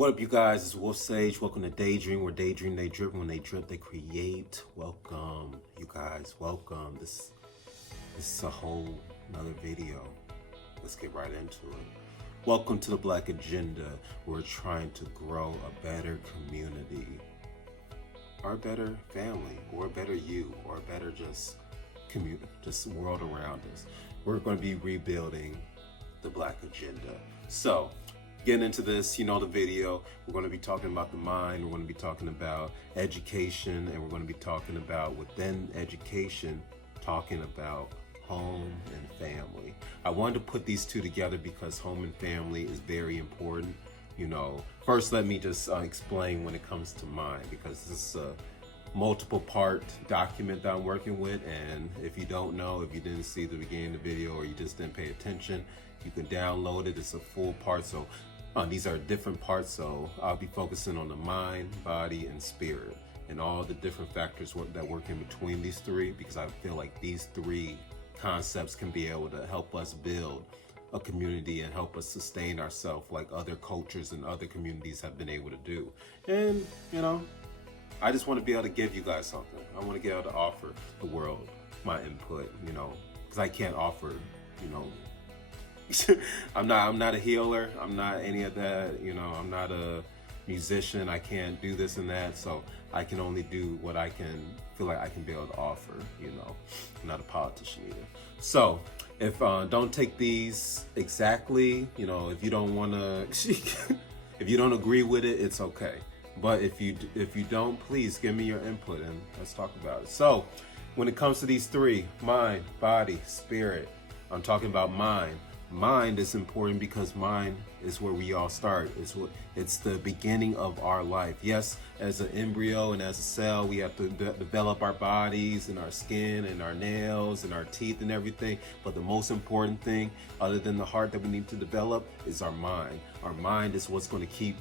What up, you guys? It's Wolf Sage. Welcome to Deydrm, where they dream, they drip. When they drip, they create. Welcome, you guys. Welcome. This is a whole another video. Let's get right into it. Welcome to the Black Agenda. We're trying to grow a better community, or a better family, or a better you, or a better just world around us. We're going to be rebuilding the Black Agenda. So, getting into this, you know the video, we're going to be talking about the mind, we're going to be talking about education, and we're going to be talking about, within education, talking about home and family. I wanted to put these two together because home and family is very important. You know, first let me just explain when it comes to mind, because this is a multiple part document that I'm working with, and if you don't know, if you didn't see the beginning of the video or you just didn't pay attention, you can download it. It's a full part, so these are different parts, so I'll be focusing on the mind, body, and spirit, and all the different factors that work in between these three, because I feel like these three concepts can be able to help us build a community and help us sustain ourselves like other cultures and other communities have been able to do. And, you know, I just want to be able to give you guys something. I want to be able to offer the world my input, you know, because I can't offer, you know, I'm not a healer. I'm not any of that. You know, I'm not a musician. I can't do this and that. So I can only do what I can feel like I can be able to offer. You know, I'm not a politician either. So if don't take these exactly. You know, if you don't want to, if you don't agree with it, it's okay. But if you don't, please give me your input and let's talk about it. So when it comes to these three, mind, body, spirit, I'm talking about mind. Mind is important because mind is where we all start. It's the beginning of our life. Yes, as an embryo and as a cell, we have to develop our bodies and our skin and our nails and our teeth and everything. But the most important thing, other than the heart that we need to develop, is our mind. Our mind is what's going to keep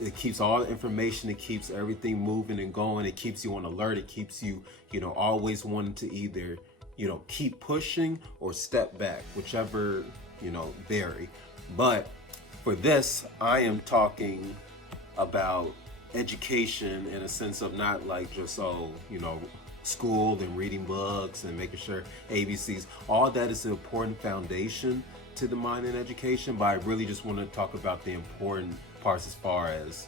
it keeps all the information, it keeps everything moving and going, it keeps you on alert, it keeps you, you know, always wanting to either, you know, keep pushing or step back, whichever, you know, vary. But for this, I am talking about education in a sense of not like just, you know, school and reading books and making sure ABCs, all that is an important foundation to the mind and education, but I really just want to talk about the important parts as far as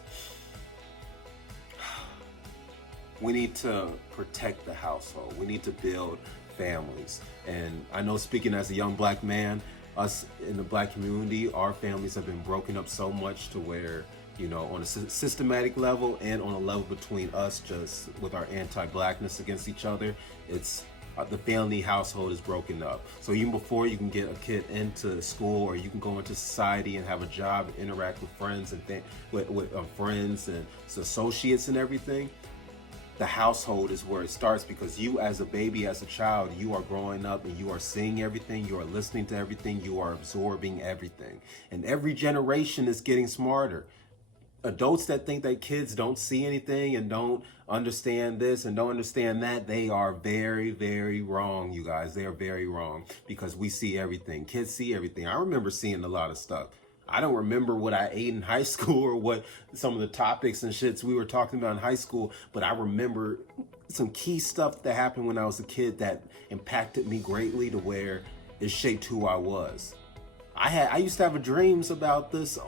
we need to protect the household. We need to build families. And I know, speaking as a young black man, us in the black community, our families have been broken up so much to where, you know, on a systematic level and on a level between us just with our anti-blackness against each other, it's the family household is broken up. So even before you can get a kid into school or you can go into society and have a job and interact with friends and with friends and associates and everything, the household is where it starts, because you as a baby, as a child, you are growing up and you are seeing everything, you are listening to everything, you are absorbing everything. And every generation is getting smarter. Adults that think that kids don't see anything and don't understand this and don't understand that, they are very, very wrong, you guys. They are very wrong, because we see everything. Kids see everything. I remember seeing a lot of stuff. I don't remember what I ate in high school or what some of the topics and shits we were talking about in high school, but I remember some key stuff that happened when I was a kid that impacted me greatly to where it shaped who I was. I used to have dreams about this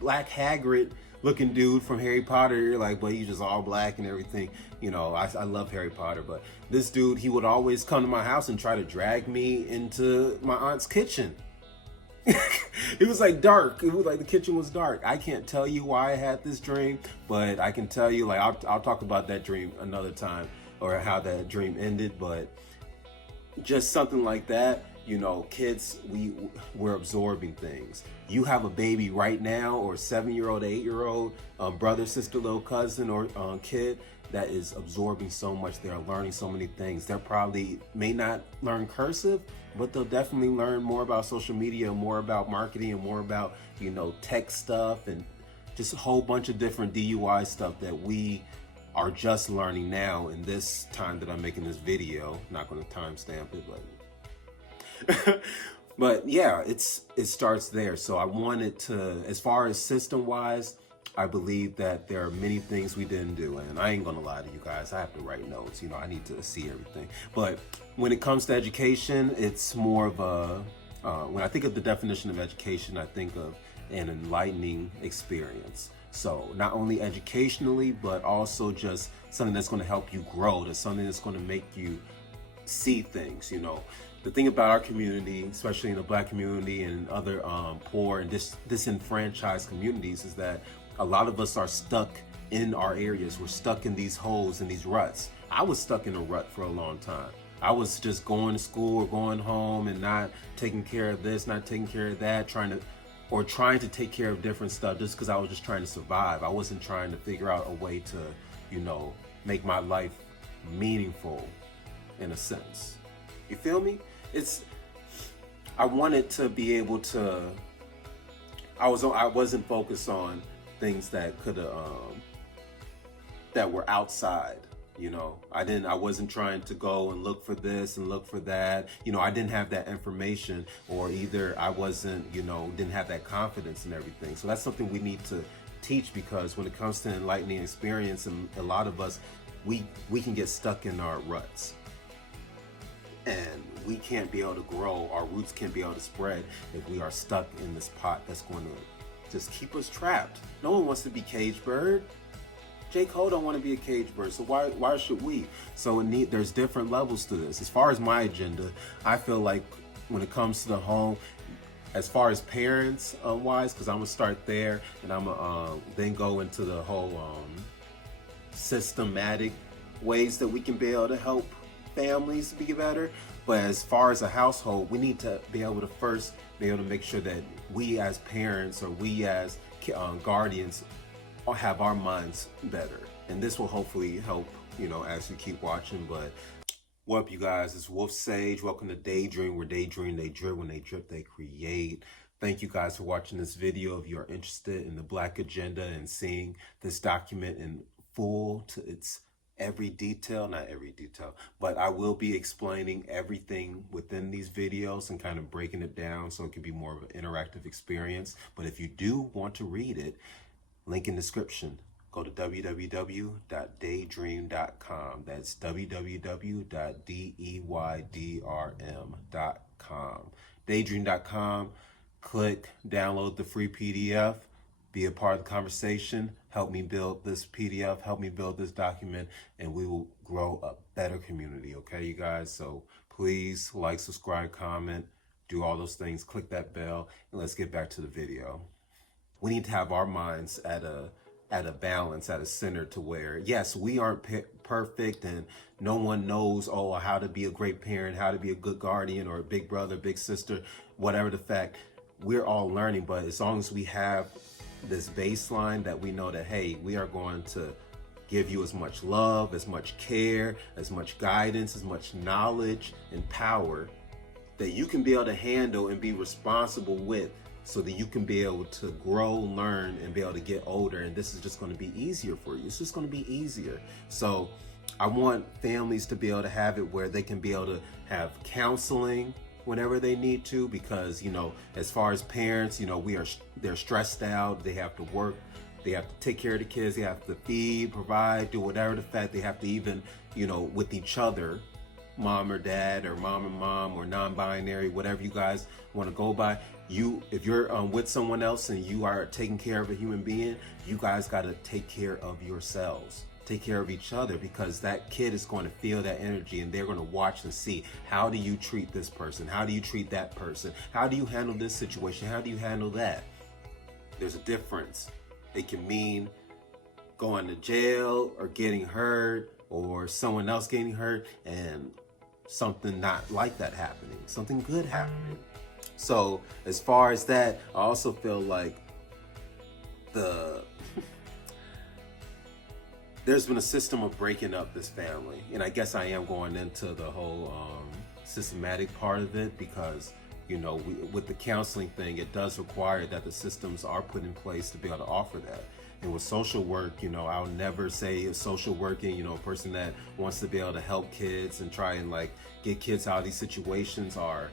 black Hagrid looking dude from Harry Potter. You're like, but he's just all black and everything. You know, I love Harry Potter, but this dude, he would always come to my house and try to drag me into my aunt's kitchen. It was like dark. It was like the kitchen was dark. I can't tell you why I had this dream, but I can tell you, like, I'll talk about that dream another time, or how that dream ended. But just something like that, you know, kids, we're absorbing things. You have a baby right now, or 7-year-old, 8-year-old, brother, sister, little cousin, or kid that is absorbing so much. They're learning so many things. They probably may not learn cursive, but they'll definitely learn more about social media, more about marketing, and more about, you know, tech stuff, and just a whole bunch of different DUI stuff that we are just learning now in this time that I'm making this video. Not going to timestamp it, but But yeah, it starts there. So I wanted to, as far as system wise, I believe that there are many things we didn't do, and I ain't gonna lie to you guys. I have to write notes. You know, I need to see everything. But when it comes to education, it's more of a when I think of the definition of education, I think of an enlightening experience. So not only educationally, but also just something that's going to help you grow. That's something that's going to make you see things. You know, the thing about our community, especially in the Black community and other poor and disenfranchised communities, is that a lot of us are stuck in our areas. We're stuck in these holes and these ruts. I was stuck in a rut for a long time. I was just going to school or going home and not taking care of this, not taking care of that, trying to take care of different stuff just because I was just trying to survive. I wasn't trying to figure out a way to, you know, make my life meaningful in a sense. You feel me? I wanted to be able to, I wasn't focused on things that that were outside. You know, I wasn't trying to go and look for this and look for that. You know, I didn't have that information, or either I wasn't, you know, didn't have that confidence in everything. So that's something we need to teach, because when it comes to enlightening experience, and a lot of us, we can get stuck in our ruts. And we can't be able to grow, our roots can't be able to spread if we are stuck in this pot that's going to just keep us trapped. No one wants to be cage bird. J. Cole don't want to be a cage bird, so why should we? So there's different levels to this. As far as my agenda, I feel like when it comes to the home, as far as parents wise, because I'm gonna start there, and I'm gonna then go into the whole systematic ways that we can be able to help families be better. But as far as a household, we need to be able to first be able to make sure that we as parents, or we as guardians, have our minds better. And this will hopefully help, you know, as you keep watching. But what up, you guys? It's Wolf Sage. Welcome to Deydrm, where they dream, they drip. When they drip, they create. Thank you guys for watching this video. If you're interested in the Black agenda and seeing this document in full to its every detail, not every detail, but I will be explaining everything within these videos and kind of breaking it down so it can be more of an interactive experience. But if you do want to read it, link in description. Go to www.deydrm.com. That's www.deydrm.com. Deydrm.com. Click, download the free PDF, be a part of the conversation, help me build this PDF, help me build this document, and we will grow a better community, okay, you guys? So please like, subscribe, comment, do all those things, click that bell, and let's get back to the video. We need to have our minds at a balance, at a center, to where, yes, we aren't perfect, and no one knows, how to be a great parent, how to be a good guardian, or a big brother, big sister, whatever the fact. We're all learning, but as long as we have this baseline that we know that, hey, we are going to give you as much love, as much care, as much guidance, as much knowledge and power that you can be able to handle and be responsible with, so that you can be able to grow, learn, and be able to get older. And this is just going to be easier for you. It's just going to be easier. So I want families to be able to have it where they can be able to have counseling whenever they need to, because, you know, as far as parents, you know, they're stressed out, they have to work, they have to take care of the kids, they have to feed, provide, do whatever the fact, they have to even, you know, with each other, mom or dad, or mom and mom, or non-binary, whatever you guys want to go by. If you're with someone else and you are taking care of a human being, you guys got to take care of yourselves, take care of each other, because that kid is going to feel that energy, and they're going to watch and see, how do you treat this person? How do you treat that person? How do you handle this situation? How do you handle that? There's a difference. It can mean going to jail, or getting hurt, or someone else getting hurt, and something not like that happening, something good happening. So as far as that, I also feel like there's been a system of breaking up this family. And I guess I am going into the whole systematic part of it, because, you know, with the counseling thing, it does require that the systems are put in place to be able to offer that. And with social work, you know, I'll never say a social working, you know, a person that wants to be able to help kids and try and like get kids out of these situations, are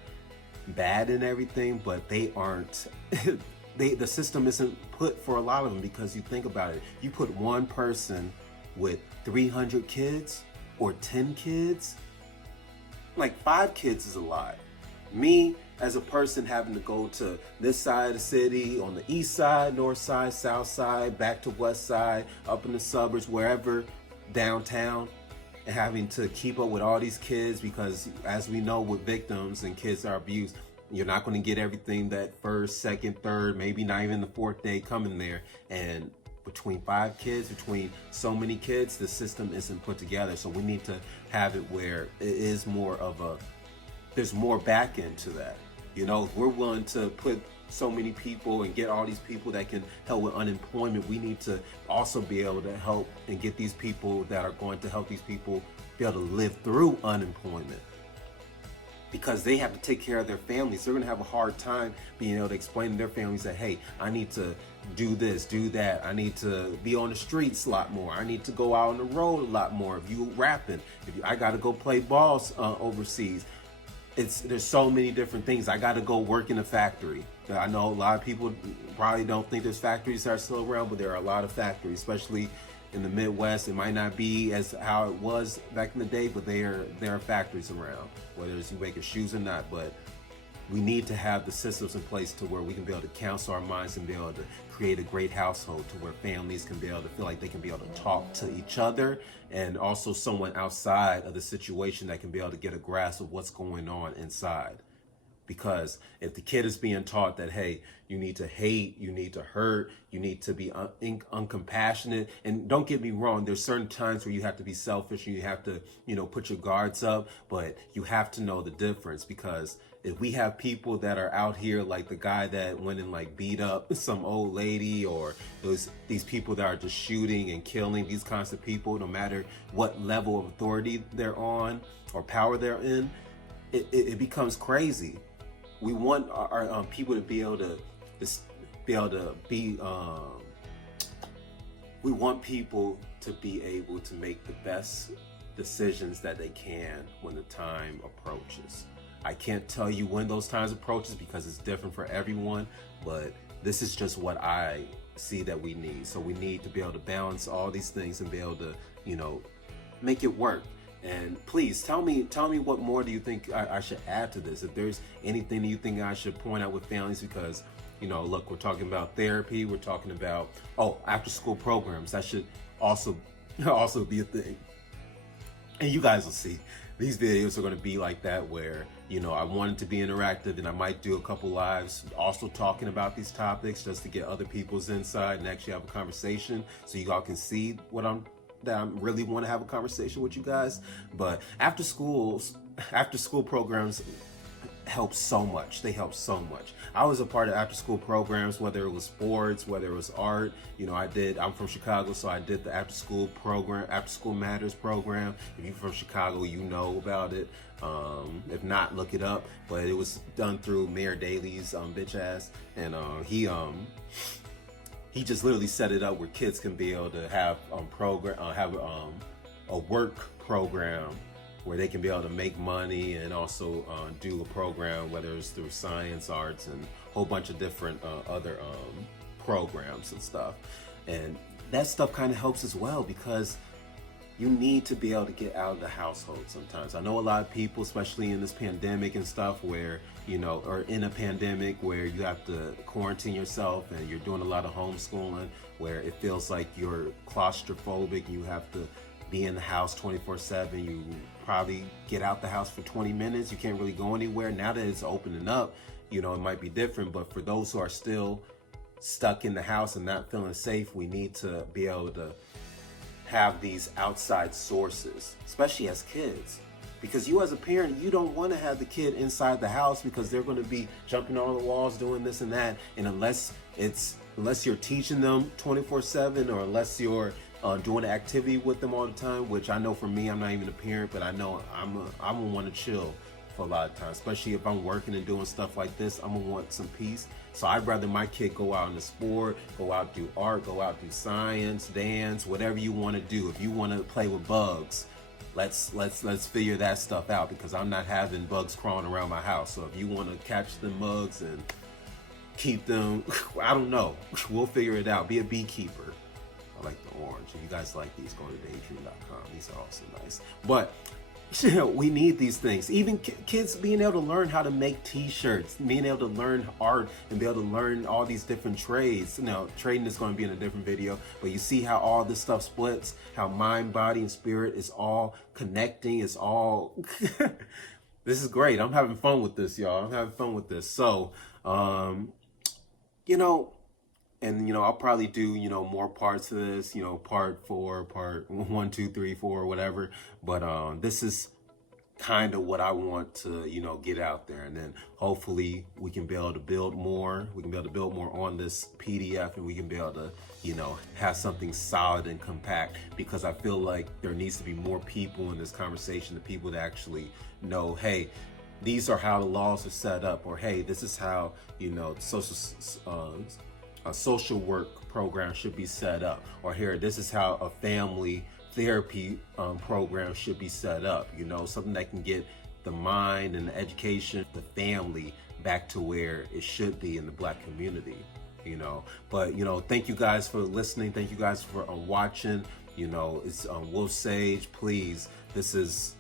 bad and everything, but they aren't, the system isn't put for a lot of them, because you think about it, you put one person with 300 kids or 10 kids, like 5 kids is a lot. Me, as a person having to go to this side of the city, on the east side, north side, south side, back to west side, up in the suburbs, wherever, downtown, and having to keep up with all these kids, because as we know with victims and kids are abused, you're not going to get everything that first, second, third, maybe not even the 4th day coming there. And between 5 kids, between so many kids, the system isn't put together. So we need to have it where it is more of a, there's more back end to that. You know, if we're willing to put so many people and get all these people that can help with unemployment, we need to also be able to help and get these people that are going to help these people be able to live through unemployment, because they have to take care of their families. They're going to have a hard time being able to explain to their families that, hey, I need to do this, do that. I need to be on the streets a lot more. I need to go out on the road a lot more. If you rapping, I got to go play balls overseas. There's so many different things. I got to go work in a factory. I know a lot of people probably don't think there's factories that are still around, but there are a lot of factories, especially in the Midwest. It might not be as how it was back in the day, but there are factories around, whether it's you making shoes or not. But we need to have the systems in place to where we can be able to counsel our minds and be able to create a great household, to where families can be able to feel like they can be able to talk to each other, and also someone outside of the situation that can be able to get a grasp of what's going on inside. Because if the kid is being taught that, hey, you need to hate, you need to hurt, you need to be uncompassionate. And don't get me wrong, there's certain times where you have to be selfish and you have to, put your guards up, but you have to know the difference. Because if we have people that are out here, like the guy that went and like beat up some old lady, or these people that are just shooting and killing, these kinds of people, no matter what level of authority they're on or power they're in, it becomes crazy. We want our people to be able to we want people to be able to make the best decisions that they can when the time approaches. I can't tell you when those times approaches, because it's different for everyone, but this is just what I see that we need. So we need to be able to balance all these things and be able to, make it work. And please tell me what more do you think I should add to this? If there's anything that you think I should point out with families, because, look, we're talking about therapy, we're talking about, after school programs. That should also be a thing. And you guys will see, these videos are going to be like that, where, I wanted to be interactive, and I might do a couple lives also talking about these topics, just to get other people's insight and actually have a conversation, so you all can see that I really want to have a conversation with you guys. But after school programs help so much. They help so much. I was a part of after school programs, whether it was sports, whether it was art. I'm from Chicago, so I did the after school program, After School Matters program. If you're from Chicago, you know about it. If not, look it up. But it was done through Mayor Daley's bitch ass, and he just literally set it up where kids can be able to have a work program where they can be able to make money, and also do a program, whether it's through science, arts, and a whole bunch of different other programs and stuff. And that stuff kind of helps as well, because you need to be able to get out of the household sometimes. I know a lot of people, especially in this pandemic and stuff, where, or in a pandemic where you have to quarantine yourself and you're doing a lot of homeschooling, where it feels like you're claustrophobic, you have to be in the house 24/7. You probably get out the house for 20 minutes. You can't really go anywhere. Now that it's opening up, it might be different, but for those who are still stuck in the house and not feeling safe, we need to be able to have these outside sources, especially as kids. Because you as a parent, you don't want to have the kid inside the house, because they're going to be jumping on the walls, doing this and that. And unless you're teaching them 24/7, or unless you're doing an activity with them all the time, which I know for me, I'm not even a parent, but I know I'm gonna want to chill for a lot of times, especially if I'm working and doing stuff like this. I'm gonna want some peace. So I'd rather my kid go out in the sport, go out do art, go out do science, dance, whatever you want to do. If you want to play with bugs, let's figure that stuff out, because I'm not having bugs crawling around my house. So if you want to catch the bugs and keep them, I don't know, we'll figure it out. Be a beekeeper. I like the orange. If you guys like these, go to Deydrm.com. These are also nice. But we need these things. Even kids being able to learn how to make t-shirts, being able to learn art and be able to learn all these different trades. Now, trading is going to be in a different video, but you see how all this stuff splits, how mind, body, and spirit is all connecting. It's all, this is great. I'm having fun with this, y'all. I'm having fun with this. So, you know, and, you know, I'll probably do, you know, more parts of this, you know, part 4, part 1, 2, 3, 4, whatever. But this is kind of what I want to, you know, get out there. And then hopefully we can be able to build more. We can be able to build more on this PDF, and we can be able to, you know, have something solid and compact, because I feel like there needs to be more people in this conversation, the people that actually know, hey, these are how the laws are set up, or hey, this is how, you know, a social work program should be set up, or here, this is how a family therapy program should be set up. You know, something that can get the mind and the education, the family back to where it should be in the Black community. You know, but you know, thank you guys for listening. Thank you guys for watching. You know, it's Wolf Sage. Please, this is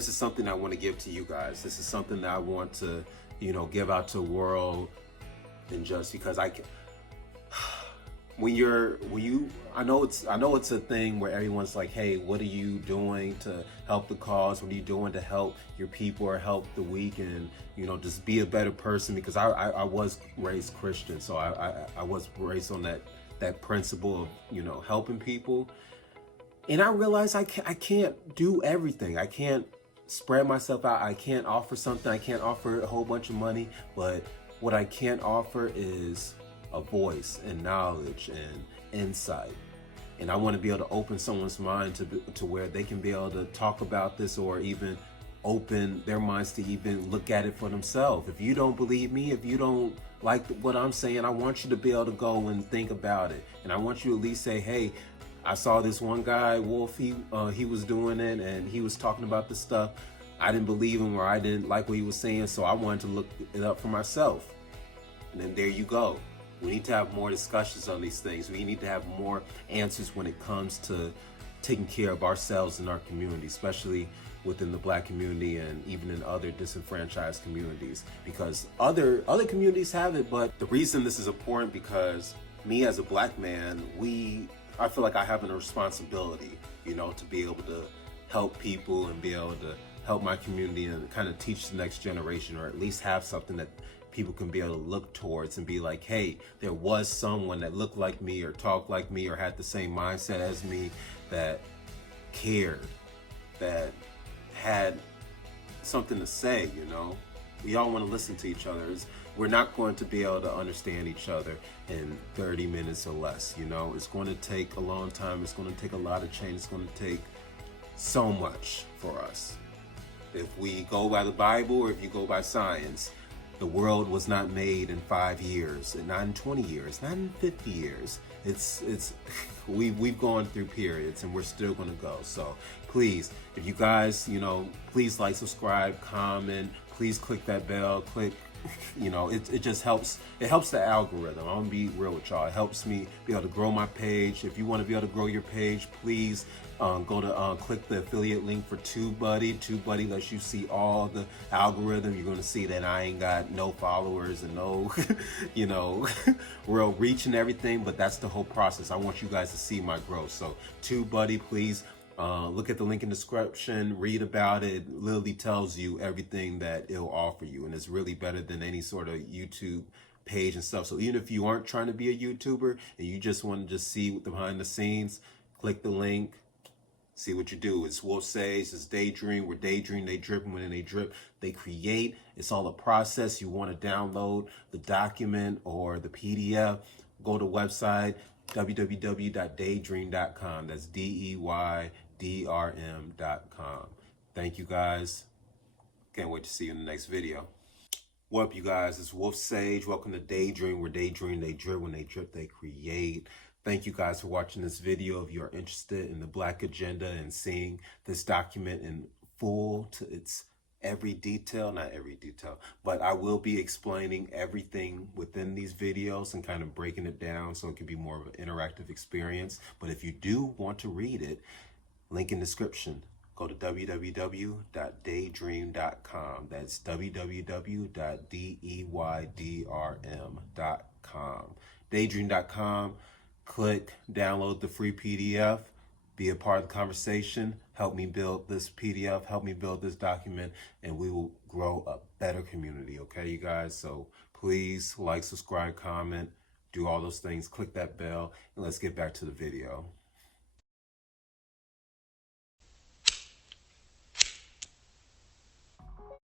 something I want to give to you guys. This is something that I want to, you know, give out to the world. And just because I can, I know it's a thing where everyone's like, hey, what are you doing to help the cause? What are you doing to help your people or help the weak? And, you know, just be a better person, because I was raised Christian. So I was raised on that principle of, you know, helping people. And I realized I can't do everything. I can't spread myself out. I can't offer something. I can't offer a whole bunch of money, but what I can offer is a voice and knowledge and insight. And I want to be able to open someone's mind to where they can be able to talk about this, or even open their minds to even look at it for themselves. If you don't believe me, if you don't like what I'm saying, I want you to be able to go and think about it. And I want you to at least say, hey, I saw this one guy, Wolf, he was doing it and he was talking about this stuff. I didn't believe him, or I didn't like what he was saying, so I wanted to look it up for myself. And then there you go. We need to have more discussions on these things. We need to have more answers when it comes to taking care of ourselves and our community, especially within the Black community and even in other disenfranchised communities, because other communities have it. But the reason this is important, because me as a Black man, I feel like I have a responsibility, you know, to be able to help people and be able to help my community and kind of teach the next generation, or at least have something that people can be able to look towards and be like, hey, there was someone that looked like me or talked like me or had the same mindset as me, that cared, that had something to say. You know, we all want to listen to each other. We're not going to be able to understand each other in 30 minutes or less. You know, it's going to take a long time. It's going to take a lot of change. It's going to take so much for us. If we go by the Bible, or if you go by science, the world was not made in 5 years, and not in 20 years, not in 50 years. We've gone through periods, and we're still going to go. So please, if you guys, you know, please like, subscribe, comment, please click that bell, you know, it just helps. It helps the algorithm. I'm gonna be real with y'all. It helps me be able to grow my page. If you want to be able to grow your page, please go to click the affiliate link for TubeBuddy. TubeBuddy lets you see all the algorithm. You're going to see that I ain't got no followers and no, you know, real reach and everything, but that's the whole process. I want you guys to see my growth. So TubeBuddy, please look at the link in the description, read about it. It literally tells you everything that it'll offer you, and it's really better than any sort of YouTube page and stuff. So even if you aren't trying to be a YouTuber and you just want to just see the behind the scenes, click the link. See what you do. It's Wolf Sage, it's Deydrm. We're Deydrm, they drip, and when they drip, they create. It's all a process. You want to download the document or the PDF, go to the website, www.deydrm.com. That's DEYDRM.com. Thank you guys. Can't wait to see you in the next video. What up, you guys? It's Wolf Sage. Welcome to Deydrm. We're Deydrm, they drip, when they drip, they create. Thank you guys for watching this video. If you're interested in the Black agenda and seeing this document in full to its every detail, not every detail, but I will be explaining everything within these videos and kind of breaking it down so it can be more of an interactive experience. But if you do want to read it, link in the description. Go to www.deydrm.com. That's www.deydrm.com. Deydrm.com. Click, download the free PDF, be a part of the conversation, help me build this PDF, help me build this document, and we will grow a better community, okay, you guys? So please like, subscribe, comment, do all those things, click that bell, and let's get back to the video.